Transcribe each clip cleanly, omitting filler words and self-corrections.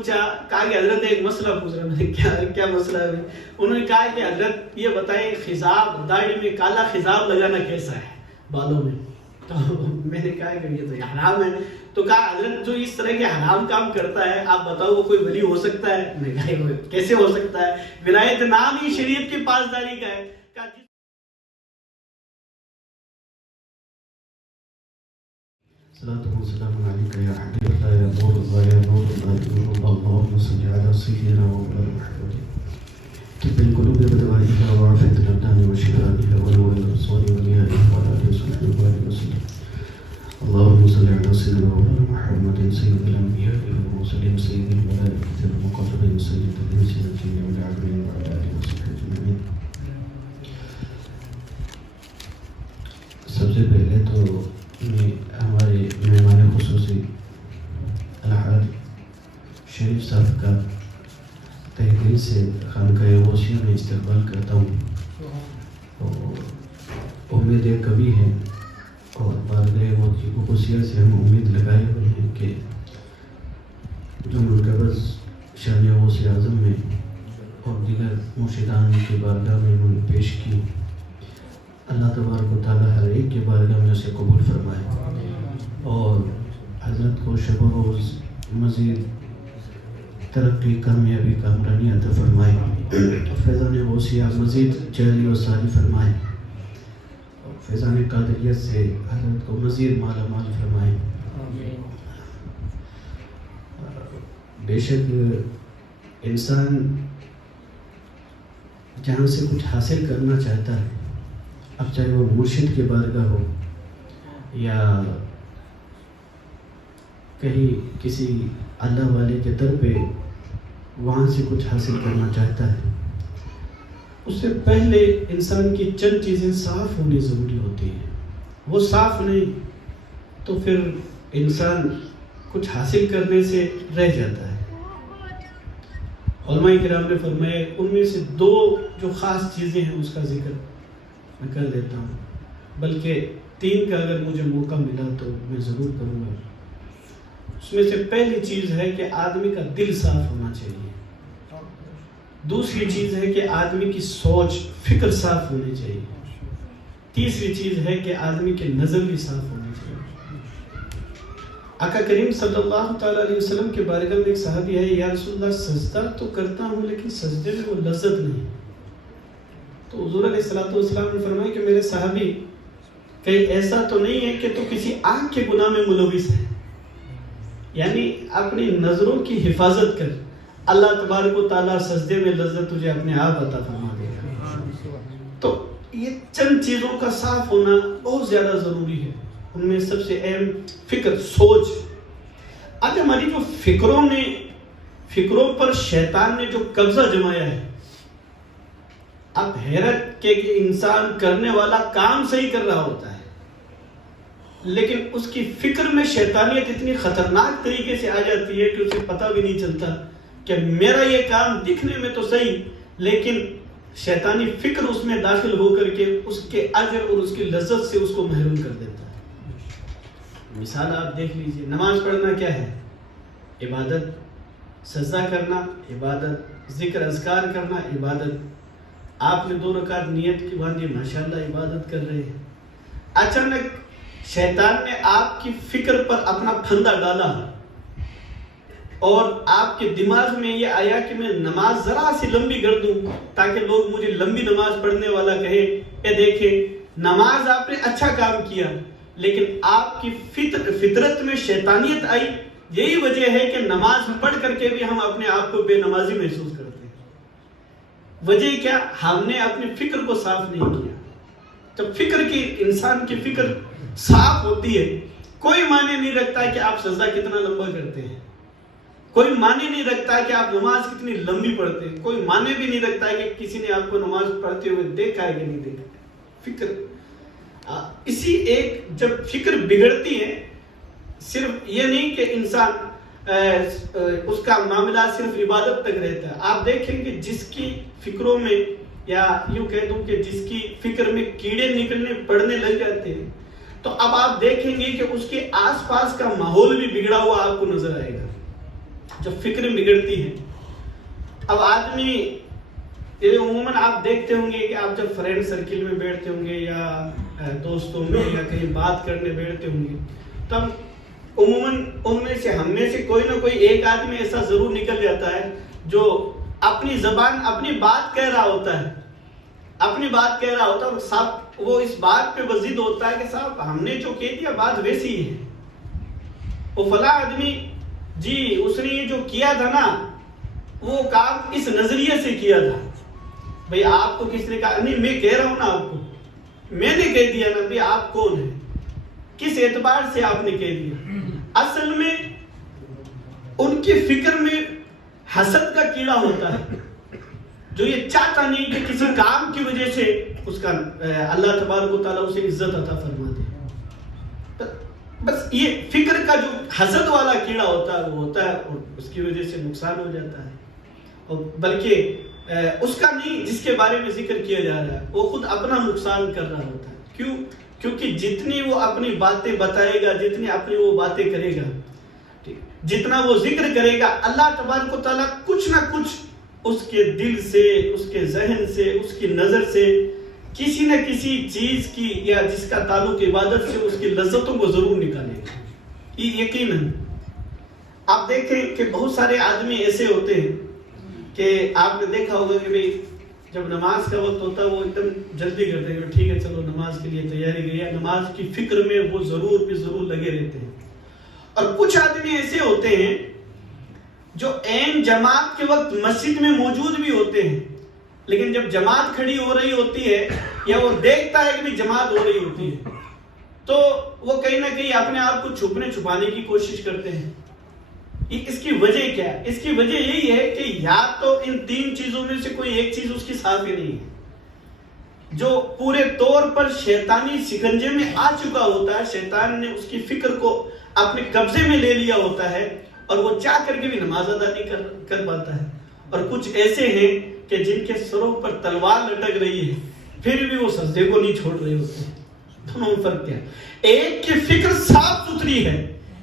پوچھا، کہا کہ حضرت ایک مسئلہ پوچھ رہا. میں نے کیا مسئلہ ہے؟ انہوں نے کہا کہ حضرت یہ بتائیں خضاب داڑھی میں کالا خضاب لگانا کیسا ہے بالوں میں؟ تو میں نے کہا کہ یہ تو حرام ہے. تو کہا حضرت جو اس طرح کے حرام کام کرتا ہے آپ بتاؤ وہ کوئی ولی ہو سکتا ہے؟ میں نے کہا کیسے ہو سکتا ہے، ولایت نام ہی شریعت کی پاسداری کا ہے. صلاة والسلام عليك يا حبيب الله يا نور الله يا نور الله اللهم صل على سيدنا ومولانا محمد طب القلوب بدوائها وعافية الأبدان وشفائها ونور الأبصار وليائها وعلى آله وصحبه وسلم. اللهم صل على سيدنا ومولانا محمد سيد الأنبياء والمرسلين سيد الملائكة المقربين سيد الإنس والجن والعالمين وعلى آله وصحبه أجمعين. سب سے پہلے تو ہمارے مہمان خصوصی الحاج شریف صاحب کا تہ دل سے خانقاہ غوثیہ میں استقبال کرتا ہوں. امید کبھی ہے اور بارگاہ غوثیہ سے ہم امید لگائے ہوئے ہیں کہ جو مرکز شان غوث اعظم میں اور دیگر مرشدان کی بارگاہ میں انہوں نے پیش کی، اللہ تبارک و تعالیٰ ہر ایک کے بارگاہ میں اسے قبول فرمائے اور حضرت کو شب و روز مزید ترقی کامیابی کامرانی عطا فرمائے، فیضان غوثیہ مزید جاری و ساری فرمائے اور فیضان قادریت سے حضرت کو مزید مالا مال فرمائے. بے شک انسان جہاں سے کچھ حاصل کرنا چاہتا ہے، اب چاہے وہ مرشد کی بارگاہ ہو یا کہیں کسی اللہ والے کے در پہ وہاں سے کچھ حاصل کرنا چاہتا ہے، اس سے پہلے انسان کی چند چیزیں صاف ہونی ضروری ہوتی ہیں. وہ صاف نہیں تو پھر انسان کچھ حاصل کرنے سے رہ جاتا ہے. علماء کرام نے فرمایا ان میں سے دو جو خاص چیزیں ہیں اس کا ذکر میں کر دیتا ہوں، بلکہ تین کا اگر مجھے موقع ملا تو میں ضرور کروں گا. اس میں سے پہلی چیز ہے کہ آدمی کا دل صاف ہونا چاہیے. دوسری چیز ہے کہ آدمی کی سوچ فکر صاف ہونی چاہیے. تیسری چیز ہے کہ آدمی کی نظر بھی صاف ہونی چاہیے. آقا کریم صلی اللہ تعالیٰ علیہ وسلم کے بارگاہ میں ایک صحابی ہے، یا رسول اللہ سجدہ تو کرتا ہوں لیکن سجدے میں وہ لذت نہیں. تو حضور علیہ السلام نے فرمایا کہ میرے صحابی کہیں ایسا تو نہیں ہے کہ تو کسی آنکھ کے گناہ میں ملوث ہے، یعنی اپنی نظروں کی حفاظت کر، اللہ تبارک و تعالیٰ سجدے میں لذت تجھے اپنے آپ عطا فرما دے گا. تو یہ چند چیزوں کا صاف ہونا بہت زیادہ ضروری ہے. ان میں سب سے اہم فکر، سوچ. آج ہماری جو فکروں پر شیطان نے جو قبضہ جمایا ہے، اب حیرت کہ انسان کرنے والا کام صحیح کر رہا ہوتا ہے لیکن اس کی فکر میں شیطانیت اتنی خطرناک طریقے سے آ جاتی ہے کہ اسے پتہ بھی نہیں چلتا کہ میرا یہ کام دکھنے میں تو صحیح، لیکن شیطانی فکر اس میں داخل ہو کر کے اس کے اجر اور اس کی لذت سے اس کو محروم کر دیتا ہے. مثال آپ دیکھ لیجئے، نماز پڑھنا کیا ہے؟ عبادت. سجدہ کرنا عبادت. ذکر اذکار کرنا عبادت. آپ نے 2 رکعت نیت کی باندھی، ماشاءاللہ عبادت کر رہے ہیں. اچانک شیطان نے آپ کی فکر پر اپنا پھندا ڈالا اور آپ کے دماغ میں یہ آیا کہ میں نماز ذرا سی لمبی کر دوں تاکہ لوگ مجھے لمبی نماز پڑھنے والا کہے. اے دیکھیں، نماز آپ نے اچھا کام کیا لیکن آپ کی فطرت میں شیطانیت آئی. یہی وجہ ہے کہ نماز پڑھ کر کے بھی ہم اپنے آپ کو بے نمازی محسوس کرتے ہیں. وجہ کیا؟ ہم نے اپنی فکر کو صاف نہیں کیا. جب فکر کی انسان کی فکر صاف ہوتی ہے، کوئی معنی نہیں رکھتا کہ آپ سجدہ کتنا لمبا کرتے ہیں، کوئی معنی نہیں رکھتا کہ آپ نماز کتنی لمبی پڑھتے ہیں، کوئی معنی بھی نہیں رکھتا کہ کسی نے آپ کو نماز پڑھتے ہوئے دیکھا ہے کہ نہیں دیکھا. فکر اسی ایک جب فکر بگڑتی ہے، صرف یہ نہیں کہ انسان اس کا معاملہ صرف عبادت تک رہتا ہے. آپ دیکھیں کہ جس کی فکروں میں، یا یوں کہہ دوں کہ جس کی فکر میں کیڑے نکلنے پڑنے لگ جاتے ہیں، تو اب آپ دیکھیں گے کہ اس کے آس پاس کا ماحول بھی بگڑا ہوا آپ کو نظر آئے گا. جب فکر بگڑتی ہے. اب آدمی یہ عموماً آپ دیکھتے ہوں گے کہ آپ جب فرینڈ سرکل میں بیٹھتے ہوں گے یا دوستوں میں یا کہیں بات کرنے بیٹھتے ہوں گے, تب عموماً ان میں سے ہم میں سے کوئی نہ کوئی ایک آدمی ایسا ضرور نکل جاتا ہے جو اپنی زبان اپنی بات کہہ رہا ہوتا ہے, اپنی بات کہہ رہا ہوتا ہے, صاحب وہ اس بات پہ وزید ہوتا ہے کہ صاحب ہم نے جو کہہ دیا بات ویسی ہے, وہ فلاں آدمی جی اس نے یہ جو کیا تھا نا وہ کام اس نظریے سے کیا تھا. بھئی آپ کو کس نے کہا؟ نہیں میں کہہ رہا ہوں نا آپ کو, میں نے کہہ دیا نا. بھئی آپ کون ہیں, کس اعتبار سے آپ نے کہہ دیا؟ اصل میں ان کی فکر میں حسد کا کیڑا ہوتا ہے, جو یہ چاہتا نہیں کہ کسی کام کی وجہ سے اس کا اللہ تبارک و تعالیٰ اسے عزت عطا فرما دے. بس یہ فکر کا جو حسد والا کیڑا ہوتا ہے وہ ہوتا ہے, اور اس کی وجہ سے نقصان ہو جاتا ہے. اور بلکہ اس کا نہیں جس کے بارے میں ذکر کیا جا رہا ہے, وہ خود اپنا نقصان کر رہا ہوتا ہے. کیوں؟ کیونکہ جتنی وہ اپنی باتیں بتائے گا, جتنی اپنی وہ باتیں کرے گا, جتنا وہ ذکر کرے گا, اللہ تبارک و تعالیٰ کچھ نہ کچھ اس کے دل سے, اس کے ذہن سے, اس کی نظر سے کسی نہ کسی چیز کی یا جس کا تعلق عبادت سے اس کی لذتوں کو ضرور نکالے گا. یہ یقیناً آپ دیکھیں کہ بہت سارے آدمی ایسے ہوتے ہیں کہ آپ نے دیکھا ہوگا کہ بھئی جب نماز کا وقت ہوتا ہے وہ ایک دم جلدی کرتے ہیں کہ ٹھیک ہے چلو نماز کے لیے تیاری گئی ہے, نماز کی فکر میں وہ ضرور لگے رہتے ہیں. اور کچھ آدمی ایسے ہوتے ہیں جو عین جماعت کے وقت مسجد میں موجود بھی ہوتے ہیں, لیکن جب جماعت کھڑی ہو رہی ہوتی ہے یا وہ دیکھتا ہے کہ بھی جماعت ہو رہی ہوتی ہے تو وہ کہیں نہ کہیں اپنے آپ کو چھپانے کی کوشش کرتے ہیں. اس کی وجہ کیا ہے؟ اس کی وجہ یہی ہے کہ یا تو ان تین چیزوں میں سے کوئی ایک چیز اس کی صاف ہی نہیں ہے, جو پورے طور پر شیطانی شکنجے میں آ چکا ہوتا ہے, شیطان نے اس کی فکر کو اپنے قبضے میں لے لیا ہوتا ہے اور وہ چاہ کر کے بھی نماز ادا نہیں کر پاتا ہے. اور کچھ ایسے ہیں کہ جن کے سروں پر تلوار لٹک رہی ہے پھر بھی وہ سجدے کو نہیں چھوڑ رہے ہوتے ہیں. دونوں میں فرق کیا ہے؟ ایک کی فکر صاف ستھری ہے,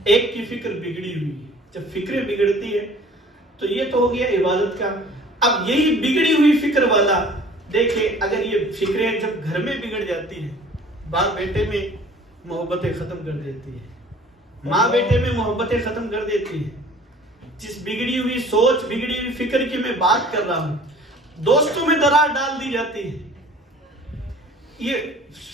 ایک کی فکر بگڑی ہوئی ہے. جب فکریں بگڑتی ہے تو یہ تو ہو گیا عبادت کا. اب یہی بگڑی ہوئی فکر والا دیکھیں, اگر یہ فکریں جب گھر میں بگڑ جاتی ہیں, باپ بیٹے میں محبتیں ختم کر دیتی ہے, ماں بیٹے میں محبتیں ختم کر دیتی ہے, جس بگڑی ہوئی سوچ بگڑی ہوئی فکر کی میں بات کر رہا ہوں, دوستوں میں درار ڈال دی جاتی ہے. یہ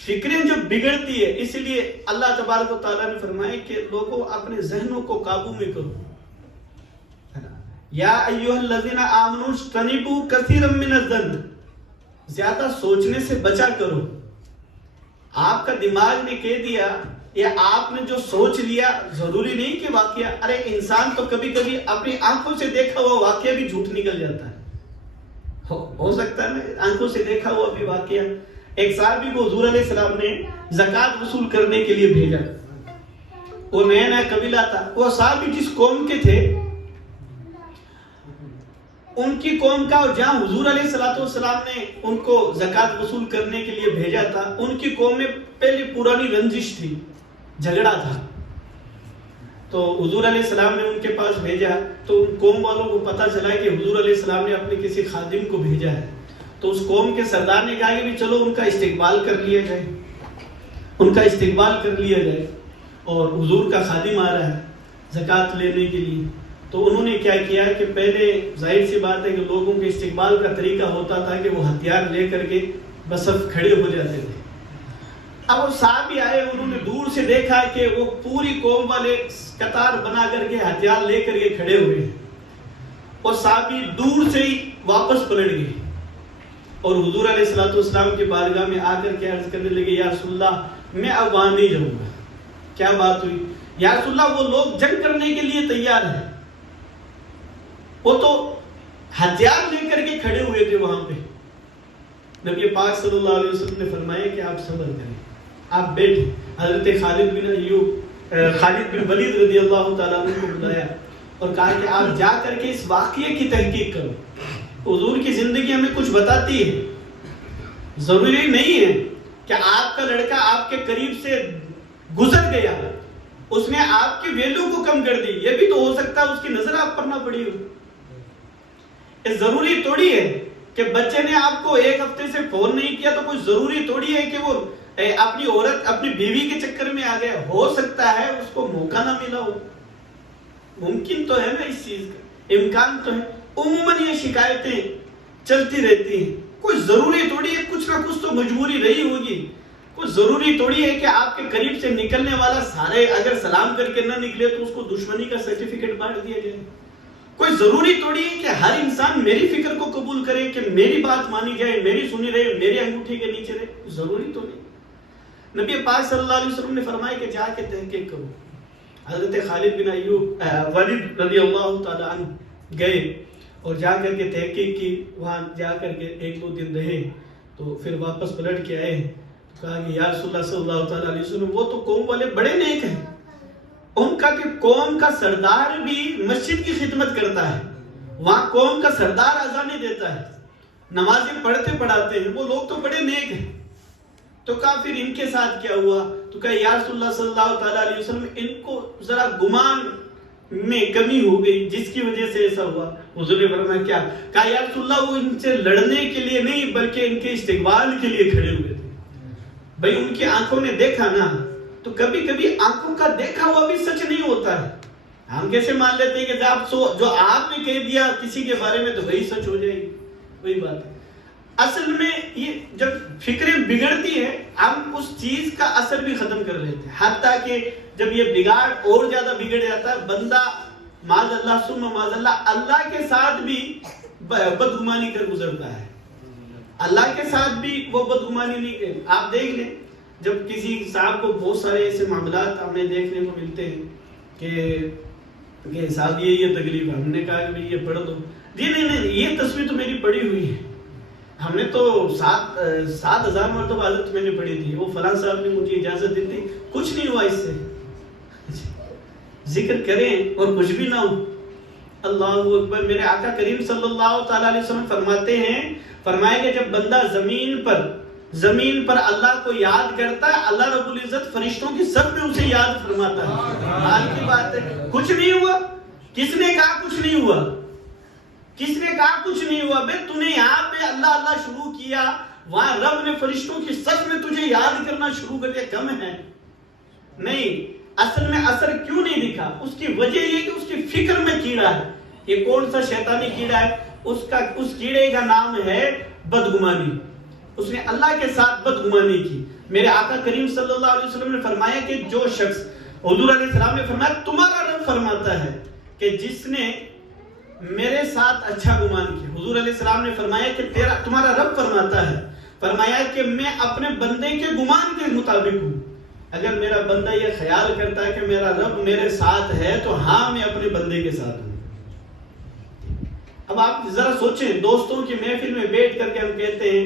فکریں جو بگڑتی ہے, اس لیے اللہ تبارک و تعالیٰ نے فرمایا کہ لوگوں اپنے ذہنوں کو قابو میں کرو. یا ایھا الذین آمنوا اجتنبوا کثیرا من الظن, زیادہ سوچنے سے بچا کرو. آپ کا دماغ نے کہہ دیا یا آپ نے جو سوچ لیا, ضروری نہیں کہ واقعہ, ارے انسان تو کبھی کبھی اپنی آنکھوں سے دیکھا ہوا واقعہ بھی جھوٹ نکل جاتا ہے. ہو سکتا ہے نا آنکھوں سے دیکھا ہوا بھی واقعہ. ایک صحابی کو حضور علیہ السلام نے زکوٰۃ وصول کرنے کے لیے بھیجا, وہ نیا قبیلہ تھا. وہ صحابی جس قوم کے تھے ان کی قوم کا, اور جہاں حضور علیہ السلام نے ان کو زکوٰۃ وصول کرنے کے لیے بھیجا تھا, ان کی قوم میں پہلی پرانی رنجش تھی, جھگڑا تھا. تو حضور علیہ السلام نے ان کے پاس بھیجا تو ان قوم والوں کو پتہ چلا کہ حضور علیہ السلام نے اپنے کسی خادم کو بھیجا ہے. تو اس قوم کے سردار نے کہا کہ بھی چلو ان کا استقبال کر لیا جائے, ان کا استقبال کر لیا جائے, اور حضور کا خادم آ رہا ہے زکوٰۃ لینے کے لیے. تو انہوں نے کیا کیا کہ پہلے ظاہر سی بات ہے کہ لوگوں کے استقبال کا طریقہ ہوتا تھا کہ وہ ہتھیار لے کر کے بصف کھڑے ہو جاتے تھے. اب وہ صحابی آئے, انہوں نے دور سے دیکھا کہ وہ پوری قوم والے قطار بنا کر کے ہتھیار لے کر کے کھڑے ہوئے ہیں, اور صحابی دور سے ہی واپس پلٹ گئے اور حضور علیہ السلام کی بارگاہ میں آ کر کے عرض کرنے لگے, یا رسول اللہ میں اب وہاں نہیں جاؤں گا. کیا بات ہوئی؟ یا رسول اللہ وہ لوگ جنگ کرنے کے لیے تیار ہیں, وہ تو ہتھیار لے کر کے کھڑے ہوئے تھے وہاں پہ. نبی پاک صلی اللہ علیہ وسلم نے فرمایا کہ آپ صبر کریں, آپ بیٹھیں. حضرت خالد بن ولید رضی اللہ تعالیٰ عنہ کو بلایا اور کہا کہ آپ جا کر کے اس واقعے کی تحقیق کرو. حضور کی زندگی ہمیں کچھ بتاتی ہے. ضروری نہیں ہے کہ آپ کا لڑکا آپ کے قریب سے گزر گیا اس نے آپ کی ویلیو کو کم کر دی. یہ بھی تو ہو سکتا ہے اس کی نظر آپ پر نہ پڑی ہو. یہ ضروری تھوڑی ہے کہ بچے نے آپ کو ایک ہفتے سے فون نہیں کیا تو کوئی ضروری تھوڑی ہے کہ وہ اپنی عورت اپنی بیوی کے چکر میں آ گیا. ہو سکتا ہے اس کو موقع نہ ملا ہو. ممکن تو ہے نا اس چیز کا امکان تو ہے. عموماً یہ شکایتیں چلتی رہتی ہیں. کوئی ضروری تھوڑی ہے, کچھ نہ کچھ تو مجبوری رہی ہوگی. کوئی ضروری تھوڑی ہے کہ آپ کے قریب سے نکلنے والا سارے اگر سلام کر کے نہ نکلے تو اس کو دشمنی کا سرٹیفکیٹ بانٹ دیا جائے. کوئی ضروری تھوڑی ہے کہ ہر انسان میری فکر کو قبول کرے, کہ میری بات مانی جائے, میری سنی رہے, میری انگوٹھی کے نیچے رہے. ضروری تو نہیں. نبی پاک صلی اللہ علیہ وسلم نے فرمایا کہ جا کے تحقیق کرو. حضرت خالد بن ولید رضی اللہ تعالی عنہ گئے اور جا کر کے تحقیق کی. وہاں جا کر کے 1-2 دن رہے تو پھر واپس پلٹ کے آئے. کہا کہ یا رسول اللہ صلی اللہ تعالی علیہ وسلم, وہ تو قوم والے بڑے نیک ہیں. ان کا کہ قوم کا سردار بھی مسجد کی خدمت کرتا ہے, وہاں قوم کا سردار اذانیں دیتا ہے, نمازیں پڑھتے پڑھاتے ہیں, وہ لوگ تو بڑے نیک ہیں. تو کہا پھر ان کے ساتھ کیا ہوا؟ تو کہا یا رسول اللہ صلی اللہ تعالی علیہ وسلم, ان کو ذرا گمان میں کمی ہو گئی جس کی وجہ سے ایسا ہوا. حضور نے فرمایا کیا؟ کہا یا رسول اللہ, وہ ان سے لڑنے کے لیے نہیں بلکہ ان کے استقبال کے لیے کھڑے ہوئے تھے. بھئی ان کی آنکھوں نے دیکھا نا, تو کبھی کبھی آنکھوں کا دیکھا ہوا بھی سچ نہیں ہوتا ہے. ہم کیسے مان لیتے ہیں کہ جو آپ نے کہہ دیا کسی کے بارے میں تو وہی سچ ہو جائے گی؟ وہی بات ہے. اصل میں یہ جب فکریں بگڑتی ہیں ہم اس چیز کا اثر بھی ختم کر لیتے ہیں. حتیٰ کہ جب یہ بگاڑ اور زیادہ بگڑ جاتا ہے, بندہ معاذ اللہ ثم معاذ اللہ کے ساتھ بھی بدگمانی کر گزرتا ہے. اللہ کے ساتھ بھی وہ بدگمانی نہیں کرے. آپ دیکھ لیں, جب کسی صاحب کو بہت سارے ایسے معاملات ہمیں دیکھنے کو ملتے ہیں کہ صاحب یہ تکلیف ہے, ہم نے کہا کہ یہ پڑھ دو. جی نہیں, یہ تصویر تو میری پڑھی ہوئی ہے, ہم نے تو 7,000 مرتبہ حضرت میں نے پڑھی تھی, وہ فلاں صاحب نے مجھے اجازت دی تھی, کچھ نہیں ہوا اس سے. ذکر کریں اور کچھ بھی نہ ہو. اللہ اکبر. میرے آقا کریم صلی اللہ تعالی علیہ وسلم فرماتے ہیں, فرمائے کہ جب بندہ زمین پر اللہ کو یاد کرتا ہے, اللہ رب العزت فرشتوں کی صف میں اسے یاد فرماتا ہے. حال کی بات ہے, کچھ نہیں ہوا. کس نے کہا کچھ نہیں ہوا؟ کس نے کہا کچھ نہیں ہوا؟ بے تو نے یہاں پہ اللہ اللہ شروع کیا, وہاں رب نے فرشتوں کی صف میں تجھے یاد کرنا شروع کر دیا. کم ہے نہیں. اصل میں اثر کیوں نہیں دکھا؟ اس کی وجہ یہ کہ اس کی فکر میں کیڑا ہے. یہ کون سا شیطانی کیڑا ہے؟ اس کیڑے کا نام ہے بدگمانی. اس نے اللہ کے ساتھ بدگمانی کی. میرے آقا کریم صلی اللہ علیہ وسلم نے فرمایا کہ جو شخص, حضور علیہ السلام نے فرمایا تمہارا رب فرماتا ہے کہ جس نے میرے ساتھ اچھا گمان کیا. حضور علیہ السلام نے فرمایا کہ تمہارا رب فرماتا ہے, فرمایا کہ میں اپنے بندے کے گمان کے مطابق ہوں. اگر میرا بندہ یہ خیال کرتا ہے کہ میرا رب میرے ساتھ ہے تو ہاں میں اپنے بندے کے ساتھ ہوں. اب آپ ذرا سوچیں, دوستوں کی محفل میں بیٹھ کر کے ہم کہتے ہیں,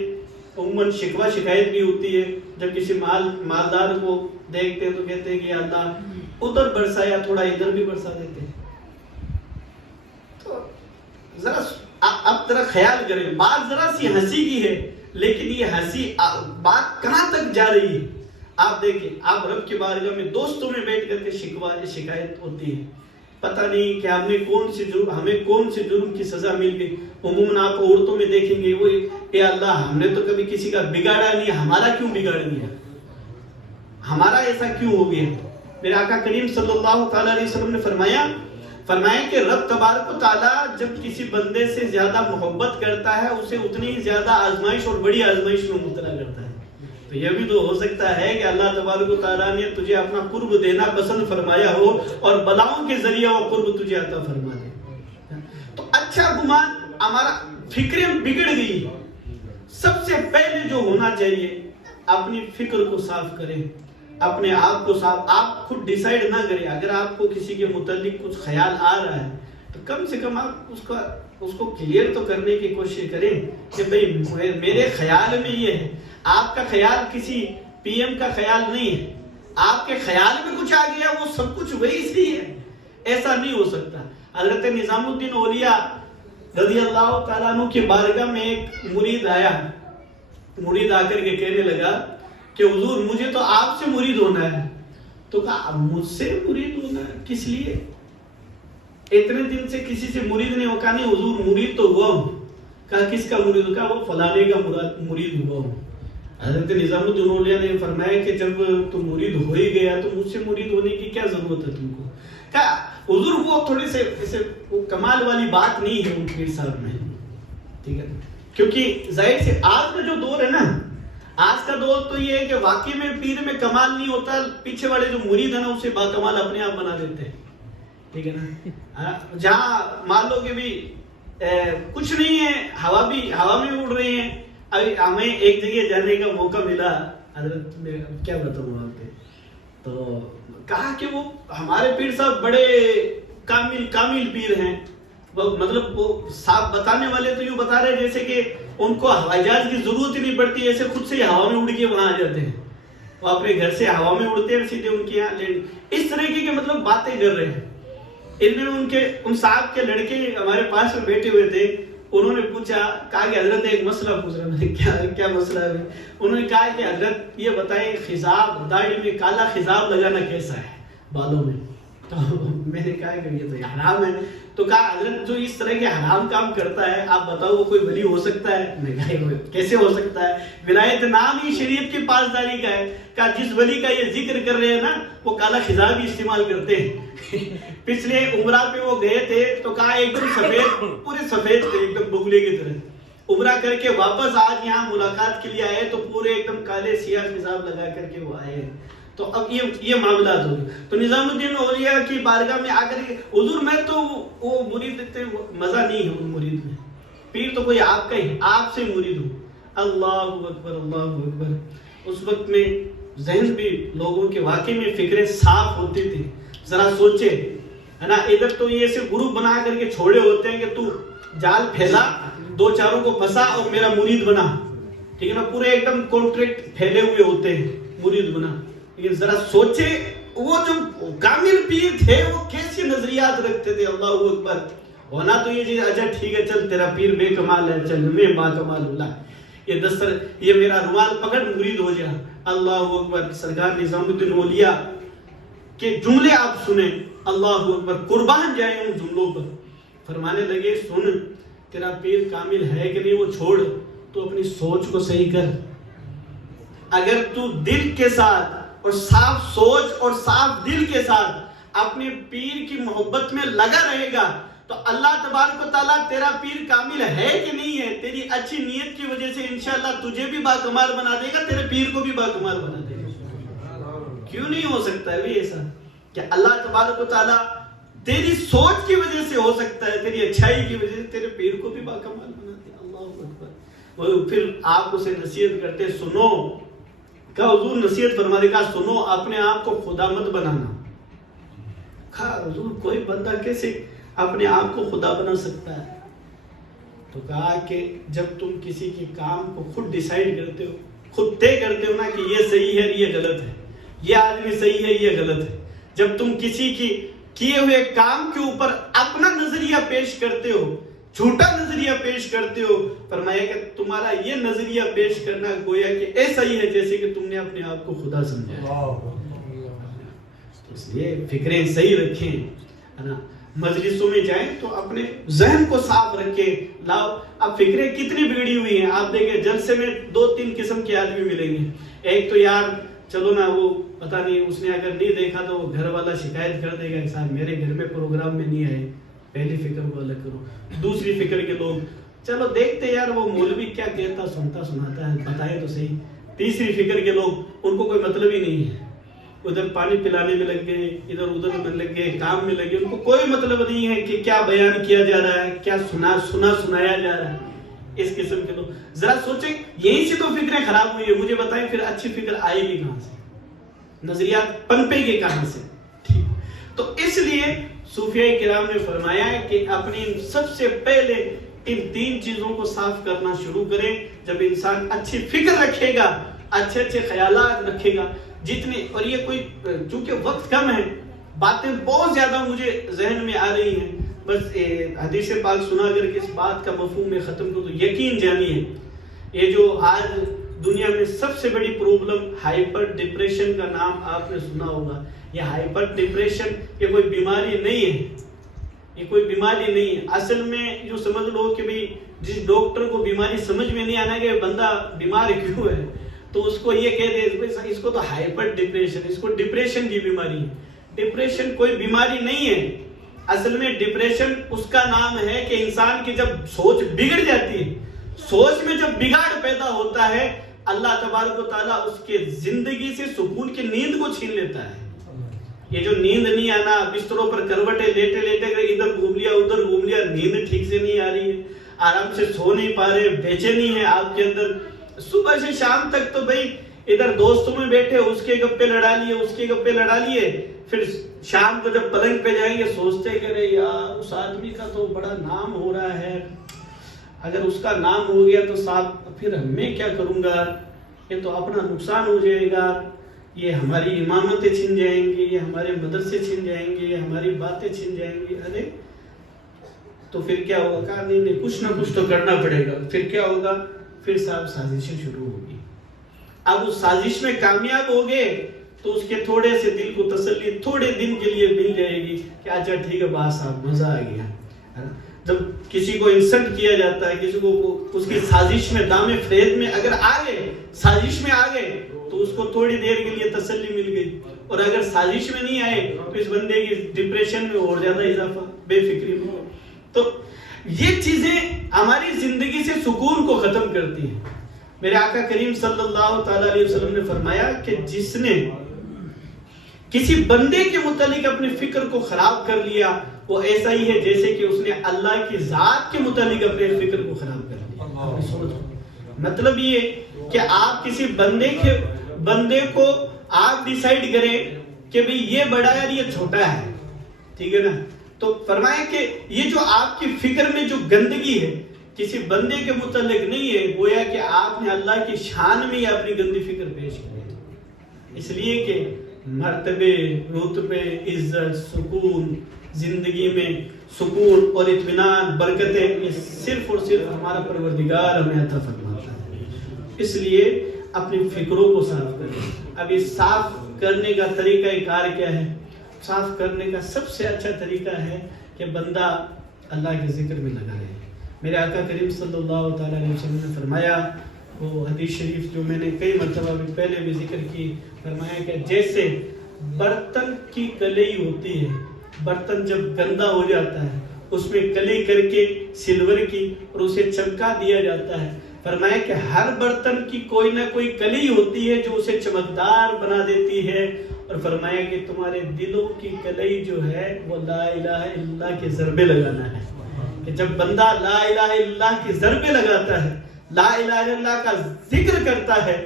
عموماً شکوہ شکایت بھی ہوتی ہے, جب کسی مالدار کو دیکھتے ہیں تو کہتے ہیں کہ اللہ ادھر برسا یا تھوڑا ادھر بھی برسا دیتے ہیں. تو ذرا اب ذرا خیال کریں, بات ذرا سی ہنسی کی ہے لیکن یہ ہنسی بات کہاں تک جا رہی ہے. آپ دیکھیں, آپ رب کی بارگاہ میں دوستوں میں بیٹھ کر کے شکوہ شکایت ہوتی ہے, پتہ نہیں کہ ہمیں کون سے جرم کی سزا مل گئی. عموماً آپ عورتوں میں دیکھیں گے, وہ اے اللہ ہم نے تو کبھی کسی کا بگاڑا نہیں, ہمارا کیوں بگاڑ گیا, ہمارا ایسا کیوں ہو گیا. میرے آقا کریم صلی اللہ تعالی علیہ وسلم نے فرمایا کہ رب تبارک و تعالی جب کسی بندے سے زیادہ محبت کرتا ہے اسے اتنی ہی زیادہ آزمائش اور بڑی آزمائش میں مبتلا کرتا ہے. تو یہ بھی تو ہو سکتا ہے کہ اللہ تبارک و تعالیٰ نے تجھے اپنا قرب دینا پسند فرمایا ہو اور بلاؤں کے ذریعے وہ قرب تجھے عطا فرما دے. تو اچھا گمان, ہمارا فکریں بگڑ گئی. سب سے پہلے جو ہونا چاہیے, اپنی فکر کو صاف کریں, اپنے آپ کو صاف. آپ خود ڈیسائیڈ نہ کریں. اگر آپ کو کسی کے متعلق کچھ خیال آ رہا ہے تو کم سے کم آپ اس کو کلیئر تو کرنے کی کوشش کریں کہ بھئی میرے خیال میں یہ ہے. آپ کا خیال کسی پی ایم کا خیال نہیں ہے, آپ کے خیال میں کچھ آ گیا وہ سب کچھ وہی صحیح ہے, ایسا نہیں ہو سکتا. حضرت نظام الدین اولیاء رضی اللہ تعالیٰ عنہ کی بارگاہ میں ایک مرید آیا. مرید آ کر کے کہنے لگا کہ حضور مجھے تو آپ سے مرید ہونا ہے. تو کہا مجھ سے مرید ہونا کس لیے؟ اتنے دن سے کسی سے مرید نہیں ہو، کہا نہیں حضور مرید تو ہوا ہوں۔ کہا کس کا مرید ہو؟ کہا وہ فلانے کا مرید ہوا ہوں۔ حضرت نظام الدین اولیاء نے فرمایا کہ جب تم مرید ہو ہی گیا تو مجھ سے مرید ہونے کی کیا ضرورت ہے تم کو؟ کہا حضور وہ تھوڑے سے ایسے وہ کمال والی بات نہیں ہے ان پیر صاحب میں، ٹھیک ہے، کیونکہ ظاہر سے آج کا جو دور ہے نا، آج کا دور تو یہ ہے کہ واقعی میں پیر میں کمال نہیں ہوتا، پیچھے والے جو مرید ہیں نا اسے با کمال اپنے آپ بنا دیتے ہیں، ٹھیک ہے نا۔ جہاں مان لو کہ بھی کچھ نہیں ہے، ہوا میں اڑ رہے ہیں۔ ابھی ہمیں ایک جگہ جانے کا موقع ملا، حضرت میں کیا بتاؤں وہاں پہ، تو کہا کہ وہ ہمارے پیر صاحب بڑے کامل پیر ہیں، مطلب وہ صاحب بتانے والے تو یوں بتا رہے جیسے کہ ان کو ہوائی جہاز کی ضرورت ہی نہیں پڑتی، ایسے خود سے ہی ہوا میں اڑ کے وہاں آ جاتے ہیں، وہ اپنے گھر سے ہوا میں اڑتے ہیں سیدھے ان کے یہاں لینڈ، اس طرح کی مطلب باتیں کر رہے ہیں۔ ان صاحب کے لڑکے ہمارے پاس میں بیٹھے ہوئے تھے، انہوں نے پوچھا، کہا کہ حضرت ایک مسئلہ پوچھ رہا، میں نے کیا مسئلہ ہے؟ انہوں نے کہا کہ حضرت یہ بتائیں خضاب داڑھی میں کالا خضاب لگانا کیسا ہے بالوں میں؟ تو میں نے کہا کہ یہ تو حرام ہے۔ تو کہا حضرت جو اس طرح کے حرام کام کرتا ہے آپ بتاؤ وہ کوئی ولی ہو سکتا ہے؟ میں کہا کیسے ہو سکتا ہے؟ ولایت نام ہی شریعت کی پاسداری کا ہے۔ کہا جس ولی کا یہ ذکر کر رہے ہیں نا وہ کالا خضاب ہی استعمال کرتے ہیں۔ پچھلے عمرہ پہ وہ گئے تھے تو کہا ایک دم سفید، پورے سفید تھے ایک دم بگلے کی طرح، عمرہ کر کے واپس آج یہاں ملاقات کے لیے آئے تو پورے ایک دم کالے سیاہ خضاب لگا کر کے وہ آئے۔ تو اب یہ معاملات ہو گئے۔ تو نظام الدین اولیاء کی بارگاہ میں آ کر حضور میں تو وہ مرید تھے، مزہ نہیں ہے ان مرید میں، پیر تو کوئی آپ کا ہی، آپ سے مرید ہوں۔ اللہ اکبر اللہ اکبر۔ اس وقت میں ذہن بھی لوگوں کے واقعی میں فکریں صاف ہوتی تھی۔ ذرا سوچے ہے نا، ادھر تو یہ ایسے گروپ بنا کر کے چھوڑے ہوتے ہیں کہ تو جال پھیلا، دو چاروں کو پھنسا اور میرا مرید بنا، ٹھیک ہے نا، پورے ایک دم کانٹریکٹ پھیلے ہوئے ہوتے ہیں، مرید بنا۔ لیکن ذرا سوچے وہ جو کامل پیر تھے وہ کیسے نظریات رکھتے تھے، اللہ اکبر۔ ہونا تو یہ چیز اچھا ٹھیک ہے چل تیرا پیر بے کمال ہے، چل میں با کمال ہوں، یہ میرا رومال پکڑ مرید ہو جا، اللہ اکبر۔ سرکار نظام الدین اولیاء کے جملے آپ سنیں، اللہ اکبر، قربان جائیں ان جملوں پر۔ فرمانے لگے سن تیرا پیر کامل ہے کہ نہیں وہ چھوڑ، تو اپنی سوچ کو صحیح کر۔ اگر تو دل کے ساتھ اور صاف سوچ اور صاف دل کے ساتھ اپنے پیر کی محبت میں لگا رہے گا تو اللہ تبارک و تعالیٰ تیرا پیر کامل ہے کہ نہیں ہے، تیری اچھی نیت کی وجہ سے انشاءاللہ تجھے بھی باکمال بنا دے گا، تیرے پیر کو بھی باکمال بنا دے گا۔ کیوں نہیں ہو سکتا ہے بھی ایسا کہ اللہ تبارک و تعالیٰ تیری سوچ کی وجہ سے ہو سکتا ہے، تیری اچھائی کی وجہ سے تیرے پیر کو بھی باکمال بنا دے گا، اللہ اکبر۔ وہ پھر آپ اسے نصیحت کرتے، سنو، کہا حضور نصیحت فرما دے، کہا سنو اپنے آپ کو خدا مت بنانا۔ کہا حضور کوئی بندہ کیسے اپنے آپ کو خدا بنا سکتا ہے؟ تو کہا کہ جب تم کسی کے کام کو خود ڈیسائیڈ کرتے ہو، خود طے کرتے ہو نا کہ یہ صحیح ہے یہ غلط ہے، یہ آدمی صحیح ہے یہ غلط ہے، جب تم کسی کی کیے ہوئے کام کے اوپر اپنا نظریہ پیش کرتے ہو، جھوٹا نظریہ پیش کرتے ہو، فرمایا کہ تمہارا یہ نظریہ پیش کرنا گویا کہ ایسا ہی ہے جیسے کہ تم نے اپنے آپ کو خدا سمجھا۔ اس لیے فکریں صحیح رکھیں، ہے نا، مجلسوں میں جائیں تو اپنے ذہن کو صاف رکھیں۔ لاؤ اب فکریں کتنی بگڑی ہوئی ہیں، آپ دیکھیں جلسے میں 2-3 قسم کے آدمی ملیں گے۔ ایک تو یار چلو نا وہ پتہ نہیں اس نے اگر نہیں دیکھا تو وہ گھر والا شکایت کر دے گا کہ صاحب میرے گھر میں پروگرام میں نہیں آئے، پہلی فکر کو الگ کرو۔ دوسری فکر کے لوگ چلو دیکھتے یار وہ مولوی کیا کہتا سنتا سناتا ہے، بتائے تو صحیح۔ تیسری فکر کے لوگ ان کو کوئی مطلب ہی نہیں ہے، ادھر پانی پلانے میں لگ گئے، ادھر ادھر میں لگ گئے، کام میں لگے، ان کو کوئی مطلب نہیں ہے کہ کیا بیان کیا جا رہا ہے، کیا سنایا جا رہا ہے۔ اس قسم کے لوگ ذرا سوچیں، یہیں سے تو فکریں خراب ہوئی ہے، مجھے بتائیں پھر اچھی فکر آئے گی کہاں سے، نظریات پنپے گے کہاں سے؟ تو اس لیے صوفیاء کرام نے فرمایا ہے کہ اپنی سب سے پہلے ان 3 چیزوں کو صاف کرنا شروع کریں۔ جب انسان اچھی فکر رکھے گا، اچھے خیالات رکھے گا، جتنے، اور یہ کوئی چونکہ وقت کم ہے، باتیں بہت زیادہ مجھے ذہن میں آ رہی ہیں، بس حدیث پاک سنا کر کے اس بات کا مفہوم میں ختم کروں تو یقین جانی ہے، یہ جو آج دنیا میں سب سے بڑی پرابلم ہائپر ڈپریشن کا نام آپ نے سنا ہوگا. یہ ہائپر ڈپریشن یہ کوئی بیماری نہیں ہے, یہ کوئی بیماری نہیں ہے. اصل میں جو سمجھ لو کہ بھئی جس ڈاکٹر کو بیماری سمجھ میں نہیں آنا کہ بندہ بیمار کیوں ہے, تو اس کو یہ کہہ دے اس کو تو ہائپر ڈپریشن, اس کو ڈپریشن کی بیماری ہے. ڈپریشن کوئی بیماری نہیں ہے. اصل میں ڈپریشن اس کا نام ہے کہ انسان کی جب سوچ بگڑ جاتی ہے, سوچ میں جب بگاڑ پیدا ہوتا ہے, اللہ تبارک و تعالیٰ اس کے زندگی سے سکون کی نیند کو چھین لیتا ہے. یہ جو نیند نہیں آنا, بستروں پر کروٹیں لیٹے لیٹے گئے, ادھر گھوم لیا ادھر گھوم لیا, نیند ٹھیک سے نہیں آ رہی ہے, آرام سے سو نہیں پا رہے, بےچینی ہے آپ کے اندر, صبح سے شام تک تو بھئی ادھر دوستوں میں بیٹھے اس کے گپے لڑا لیے اس کے گپے لڑا لیے, پھر شام کو جب پلنگ پہ جائیں گے سوچتے کہ رہے یار اس آدمی کا تو بڑا نام ہو رہا ہے, اگر اس کا نام ہو گیا تو صاحب پھر میں کیا کروں گا, یہ تو اپنا نقصان ہو جائے گا, یہ ہماری امامتیں چھن جائیں گی, یہ ہمارے مدرسے چھن جائیں گے, یہ ہماری باتیں چھن جائیں گی. ارے تو پھر کیا ہوگا, کہا نہیں کچھ نہ کچھ تو کرنا پڑے گا. پھر کیا ہوگا, پھر صاحب سازشیں شروع ہوگی. اب اس سازش میں کامیاب ہو گئے تو اس کے تھوڑے سے دل کو تسلی تھوڑے دن کے لیے مل جائے گی کہ اچھا ٹھیک ہے بات صاحب مزہ آ گیا. جب کسی کو انسلٹ کیا جاتا ہے, کسی کو اس کی سازش میں دام فریب میں اگر آ گئے, سازش میں آ گئے تو اس کو تھوڑی دیر کے لیے تسلی مل گئی, اور اگر سازش میں نہیں آئے تو اس بندے کی ڈپریشن میں اور زیادہ اضافہ, بے فکری میں. تو یہ چیزیں ہماری زندگی سے سکون کو ختم کرتی ہیں. میرے آقا کریم صلی اللہ تعالی علیہ وسلم نے فرمایا کہ جس نے کسی بندے کے متعلق اپنی فکر کو خراب کر لیا وہ ایسا ہی ہے جیسے کہ اس نے اللہ کی ذات کے متعلق اپنے فکر کو خراب کر لیا. مطلب یہ کہ آپ کسی بندے کو آپ ڈیسائیڈ کریں کہ بھئی یہ بڑا ہے یہ چھوٹا ہے, ٹھیک ہے نا, تو فرمائیں کہ یہ جو آپ کی فکر میں جو گندگی ہے کسی بندے کے متعلق نہیں ہے, گویا کہ آپ نے اللہ کی شان میں اپنی گندی فکر پیش کی ہے. اس لیے کہ مرتبے, رتبے, عزت, سکون, زندگی میں سکون اور اطمینان, برکتیں یہ صرف اور صرف ہمارا پروردگار ہمیں عطا فرماتا ہے. اس لیے اپنی فکروں کو صاف کریں. اب اس صاف کرنے کا طریقہ کار کیا ہے؟ صاف کرنے کا سب سے اچھا طریقہ ہے کہ بندہ اللہ کے ذکر میں لگا رہے. میرے آقا کریم صلی اللہ تعالی علیہ وسلم نے فرمایا, وہ حدیث شریف جو میں نے کئی مرتبہ بھی پہلے بھی ذکر کی, فرمایا کہ جیسے برتن کی کلئی ہوتی ہے, برتن جب گندا ہو جاتا ہے اس میں کلئی کر کے سلور کی اور اسے چمکا دیا جاتا ہے, فرمایا کہ ہر برتن کی کوئی نہ کوئی کلئی ہوتی ہے جو اسے چمکدار بنا دیتی ہے, اور فرمایا کہ تمہارے دلوں کی کلئی جو ہے وہ لا الہ الا اللہ کے ضربے لگانا ہے. کہ جب بندہ لا الہ الا اللہ کی ضربے لگاتا ہے, لا الہ الا اللہ کا ذکر کرتا ہے,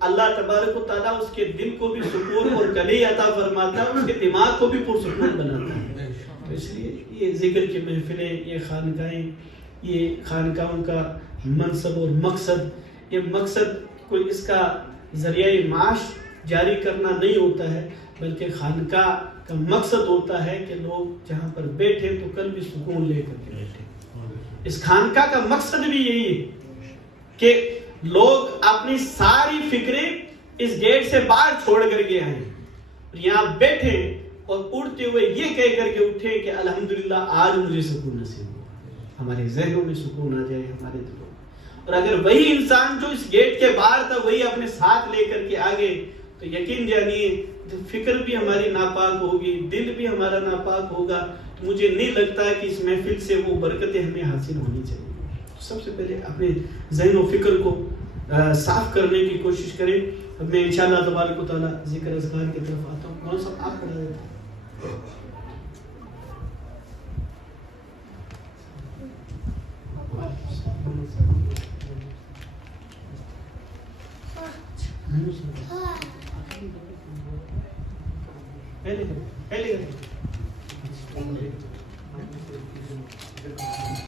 اللہ تبارک و تعالیٰ اس کے دل کو بھی سکون اور کلئی عطا فرماتا ہے, اس کے دماغ کو بھی پرسکون بناتا ہے. تو اس لیے یہ ذکر کی محفلیں, یہ خانقاہیں, یہ خانقاہوں کا منصب اور مقصد, یہ مقصد کوئی اس کا ذریعہ معاش جاری کرنا نہیں ہوتا ہے, بلکہ خانقاہ کا مقصد ہوتا ہے کہ لوگ جہاں پر بیٹھے تو کل بھی سکون لے کر کے بیٹھے. اس خانقاہ کا مقصد بھی یہی ہے کہ لوگ اپنی ساری فکریں اس گیٹ سے باہر چھوڑ کر کے آئیں, یہاں بیٹھے اور اڑتے ہوئے یہ کہہ کر کے اٹھے کہ الحمدللہ آج مجھے سکون نصیب ہوا. ہمارے ذہنوں میں سکون آ جائے, ہمارے دلوں میں. اور اگر وہی انسان جو اس گیٹ کے باہر تھا وہی اپنے ساتھ لے کر کے آگے, تو یقین جانیے فکر بھی ہماری ناپاک ہوگی, دل بھی ہمارا ناپاک ہوگا, تو مجھے نہیں لگتا ہے کہ اس محفل سے وہ برکتیں ہمیں حاصل ہونی چاہیے. سب سے پہلے اپنے ذہن و فکر کو صاف کرنے کی کوشش کریں. اب میں انشاءاللہ تبارک و تعالیٰ ذکر اذکار کی طرف آتا ہوں. مولانا صاحب آپ پڑھا دیتے ہیں. پہلے